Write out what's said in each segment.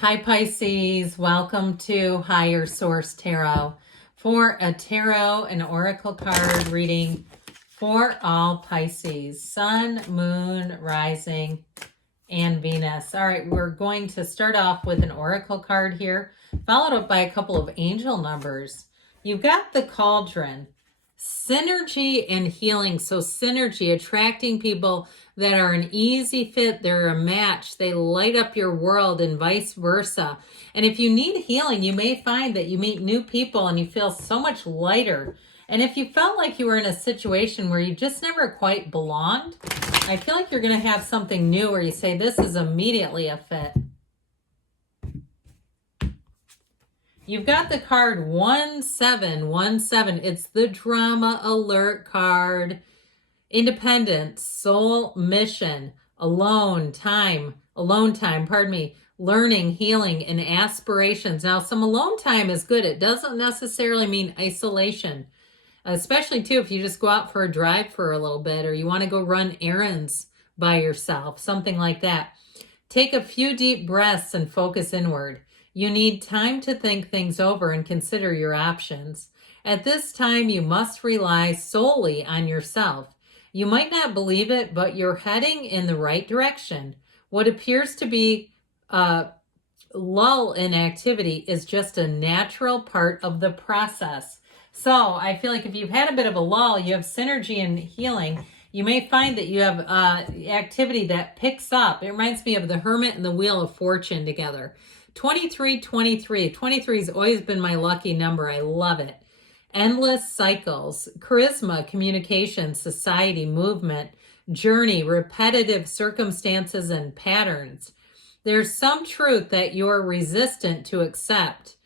Hi Pisces, welcome to Higher Source Tarot for a tarot and oracle card reading for all Pisces, Sun, Moon, Rising, and Venus. All right, we're going to start off with an oracle card here, followed up by a couple of angel numbers. You've got the Cauldron, synergy and healing. So synergy, attracting people that are an easy fit, they're a match, they light up your world, and vice versa. And if you need healing, you may find that you meet new people and you feel so much lighter. And if you felt like you were in a situation where you just never quite belonged, I feel like you're going to have something new where you say, this is immediately a fit. You've got the card 1717. It's the drama alert card. Independence, soul mission, alone time, learning, healing, and aspirations. Now, some alone time is good. It doesn't necessarily mean isolation, especially too if you just go out for a drive for a little bit or you want to go run errands by yourself, something like that. Take a few deep breaths and focus inward. You need time to think things over and consider your options. At this time, you must rely solely on yourself. You might not believe it, but you're heading in the right direction. What appears to be a lull in activity is just a natural part of the process. So I feel like if you've had a bit of a lull, you have synergy and healing, you may find that you have activity that picks up. It reminds me of the Hermit and the Wheel of Fortune together. 2323. 23 has always been my lucky number. I love it. Endless cycles, charisma, communication, society, movement, journey, repetitive circumstances, and patterns. There's some truth that you're resistant to accept.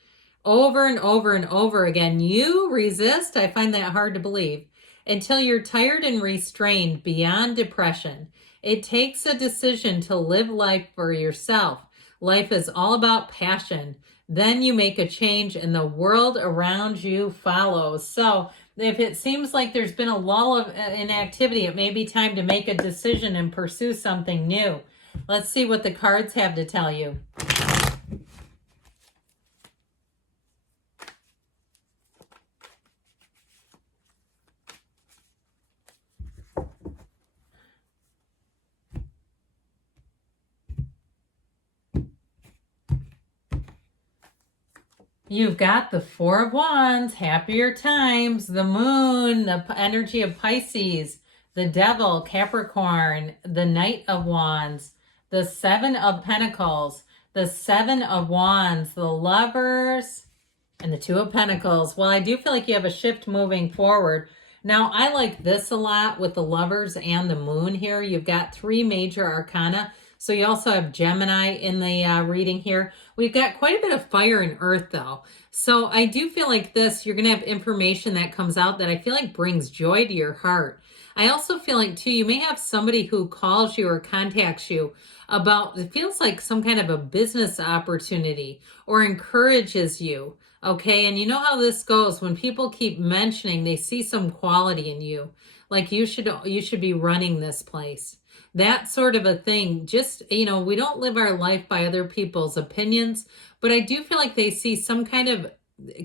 Over and over and over again, you resist. I find that hard to believe. Until you're tired and restrained beyond depression. It takes a decision to live life for yourself. Life is all about passion. Then you make a change and the world around you follows. So if it seems like there's been a lull in activity, it may be time to make a decision and pursue something new. Let's see what the cards have to tell you. You've got the Four of Wands, happier times, the Moon, the energy of Pisces, the Devil, Capricorn, the Knight of Wands, the Seven of Pentacles, the Seven of Wands, the Lovers, and the Two of Pentacles. Well, I do feel like you have a shift moving forward. Now, I like this a lot with the Lovers and the Moon here. You've got three major arcana. So you also have Gemini in the reading here. We've got quite a bit of fire and earth though. So I do feel like this, you're going to have information that comes out that I feel like brings joy to your heart. I also feel like too, you may have somebody who calls you or contacts you about, it feels like some kind of a business opportunity or encourages you. Okay. And you know how this goes when people keep mentioning, they see some quality in you. Like you should be running this place. That sort of a thing. Just, we don't live our life by other people's opinions, but I do feel like they see some kind of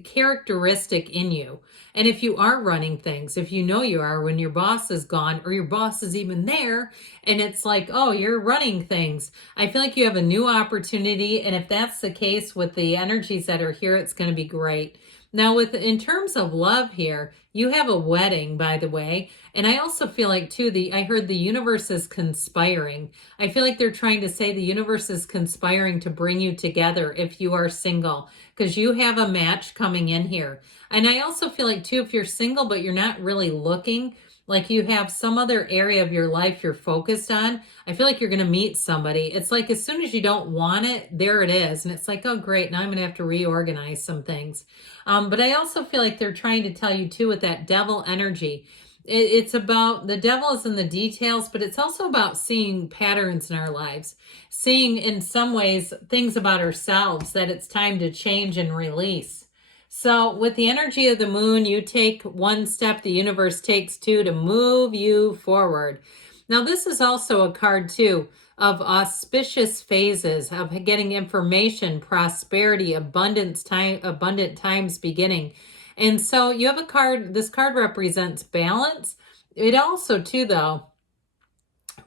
characteristic in you. And if you are running things, if you know you are, when your boss is gone or your boss is even there and it's like, oh, you're running things, I feel like you have a new opportunity. And if that's the case with the energies that are here, it's going to be great. Now, in terms of love here, you have a wedding, by the way. And I also feel like, too, I heard the universe is conspiring. I feel like they're trying to say the universe is conspiring to bring you together if you are single, because you have a match coming in here. And I also feel like, too, if you're single, but you're not really looking, like you have some other area of your life you're focused on, I feel like you're going to meet somebody. It's like as soon as you don't want it, there it is. And it's like, oh, great, now I'm going to have to reorganize some things. But I also feel like they're trying to tell you, too, with that devil energy, it's about, the devil is in the details, but it's also about seeing patterns in our lives, seeing in some ways things about ourselves that it's time to change and release. So with the energy of the Moon, you take one step, the universe takes two to move you forward. Now, this is also a card, too, of auspicious phases, of getting information, prosperity, abundant times beginning. And so you have a card, this card represents balance. It also too, though,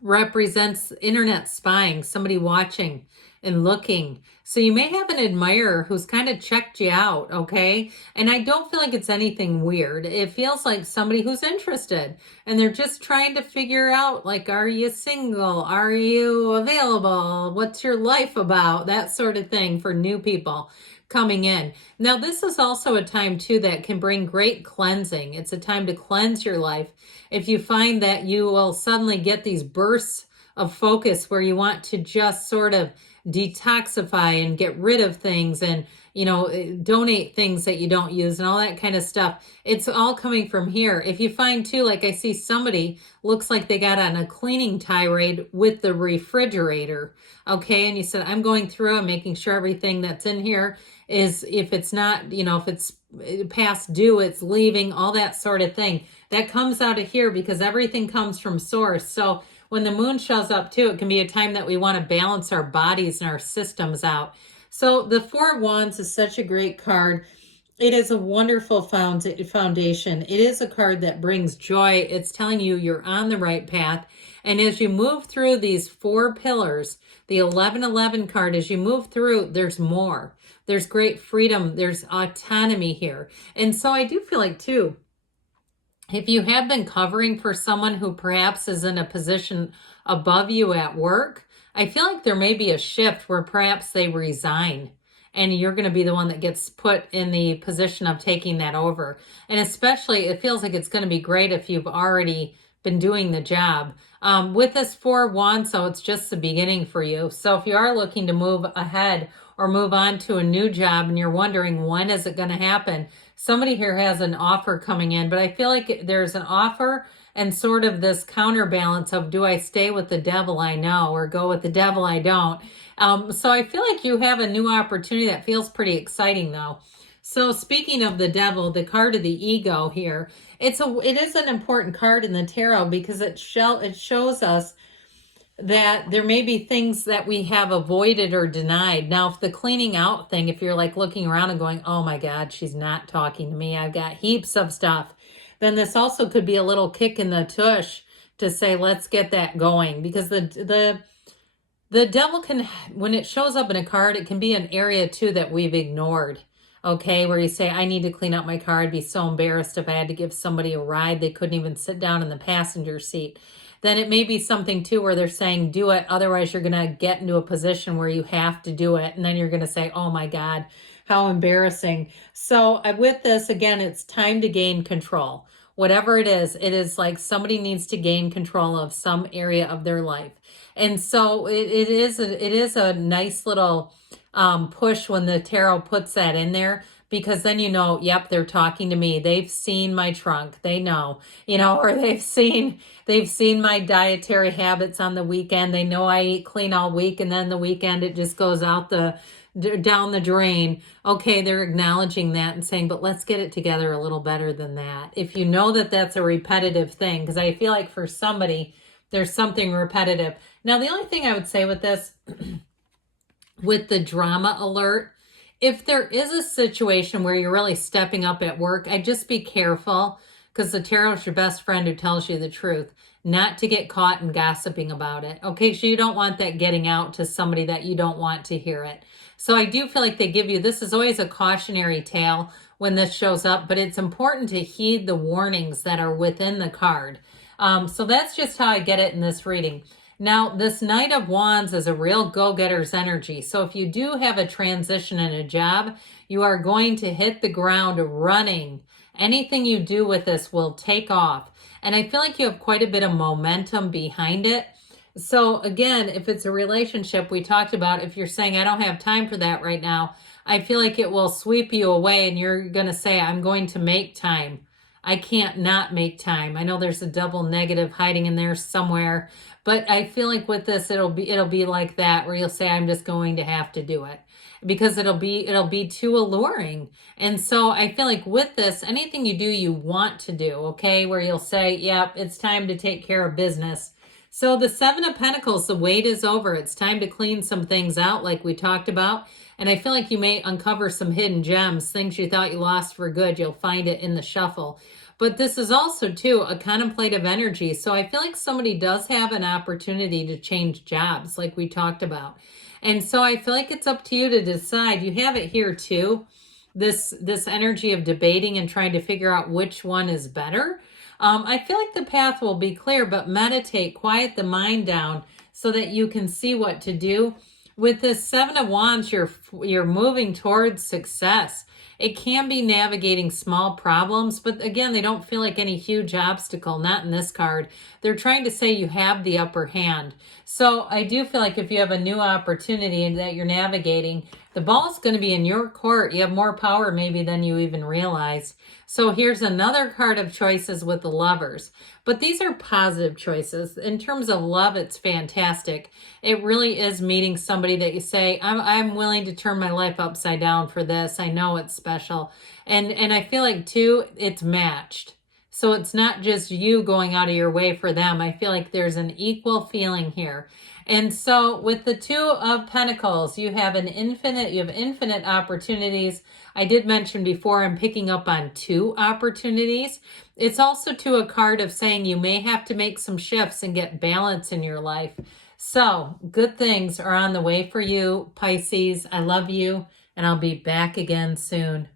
represents internet spying, somebody watching and looking. So you may have an admirer who's kind of checked you out, okay? And I don't feel like it's anything weird. It feels like somebody who's interested and they're just trying to figure out, like, are you single? Are you available? What's your life about? That sort of thing for new people coming in. Now, this is also a time too that can bring great cleansing. It's a time to cleanse your life. If you find that you will suddenly get these bursts of focus where you want to just sort of detoxify and get rid of things and, you know, donate things that you don't use and all that kind of stuff. It's all coming from here. If you find too, like I see somebody looks like they got on a cleaning tirade with the refrigerator. Okay. And you said, I'm going through and making sure everything that's in here is, if it's not, you know, if it's past due, it's leaving, all that sort of thing. That comes out of here because everything comes from source. So when the moon shows up too, it can be a time that we want to balance our bodies and our systems out. So the Four of Wands is such a great card. It is a wonderful foundation. It is a card that brings joy. It's telling you you're on the right path. And as you move through these four pillars, the 1111 card, as you move through, there's more. There's great freedom. There's autonomy here. And so I do feel like too, if you have been covering for someone who perhaps is in a position above you at work, I feel like there may be a shift where perhaps they resign and you're going to be the one that gets put in the position of taking that over. And especially, it feels like it's going to be great if you've already been doing the job. With this Four of Wands, so it's just the beginning for you. So if you are looking to move ahead or move on to a new job and you're wondering when is it going to happen, somebody here has an offer coming in, but I feel like there's an offer and sort of this counterbalance of, do I stay with the devil I know or go with the devil I don't? So I feel like you have a new opportunity that feels pretty exciting though. So speaking of the devil, the card of the ego here, it is an important card in the tarot because it shows us that there may be things that we have avoided or denied. Now, if the cleaning out thing, if you're like looking around and going, oh my God, she's not talking to me, I've got heaps of stuff, then this also could be a little kick in the tush to say, let's get that going. Because the devil can, when it shows up in a card, it can be an area too that we've ignored. Okay, where you say, I need to clean up my car. I'd be so embarrassed if I had to give somebody a ride. They couldn't even sit down in the passenger seat. Then it may be something too where they're saying, do it. Otherwise, you're going to get into a position where you have to do it. And then you're going to say, oh my God, how embarrassing. So with this, again, it's time to gain control. Whatever it is like somebody needs to gain control of some area of their life. And so it is a nice little push when the tarot puts that in there, because then you know, yep, they're talking to me. They've seen my trunk. They know, or they've seen my dietary habits on the weekend. They know I eat clean all week, and then the weekend it just goes out down the drain. Okay, they're acknowledging that and saying, but let's get it together a little better than that. If you know that that's a repetitive thing, because I feel like for somebody, there's something repetitive. Now, the only thing I would say with this, with the drama alert, if there is a situation where you're really stepping up at work, I'd just be careful, because the tarot is your best friend who tells you the truth, not to get caught in gossiping about it. Okay, so you don't want that getting out to somebody that you don't want to hear it. So I do feel like they give you, this is always a cautionary tale when this shows up, but it's important to heed the warnings that are within the card. So that's just how I get it in this reading. Now, this Knight of Wands is a real go-getter's energy. So if you do have a transition in a job, you are going to hit the ground running. Anything you do with this will take off. And I feel like you have quite a bit of momentum behind it. So again, if it's a relationship, we talked about, if you're saying, I don't have time for that right now, I feel like it will sweep you away and you're going to say, I'm going to make time. I can't not make time. I know there's a double negative hiding in there somewhere, but I feel like with this, it'll be like that, where you'll say, I'm just going to have to do it, because it'll be too alluring. And so I feel like with this, anything you do, you want to do, okay, where you'll say, yep, it's time to take care of business. So the Seven of Pentacles, the wait is over. It's time to clean some things out like we talked about. And I feel like you may uncover some hidden gems, things you thought you lost for good. You'll find it in the shuffle. But this is also, too, a contemplative energy. So I feel like somebody does have an opportunity to change jobs like we talked about. And so I feel like it's up to you to decide. You have it here, too. This energy of debating and trying to figure out which one is better. I feel like the path will be clear, but meditate, quiet the mind down so that you can see what to do. With this Seven of Wands, you're moving towards success. It can be navigating small problems, but again, they don't feel like any huge obstacle, not in this card. They're trying to say you have the upper hand. So I do feel like if you have a new opportunity that you're navigating, the ball's going to be in your court. You have more power maybe than you even realize. So here's another card of choices with the Lovers. But these are positive choices. In terms of love, it's fantastic. It really is meeting somebody that you say, I'm willing to turn my life upside down for this. I know it's special. And I feel like, too, it's matched. So it's not just you going out of your way for them. I feel like there's an equal feeling here. And so with the Two of Pentacles, you have infinite opportunities. I did mention before I'm picking up on 2 opportunities. It's also to a card of saying you may have to make some shifts and get balance in your life. So good things are on the way for you, Pisces. I love you, and I'll be back again soon.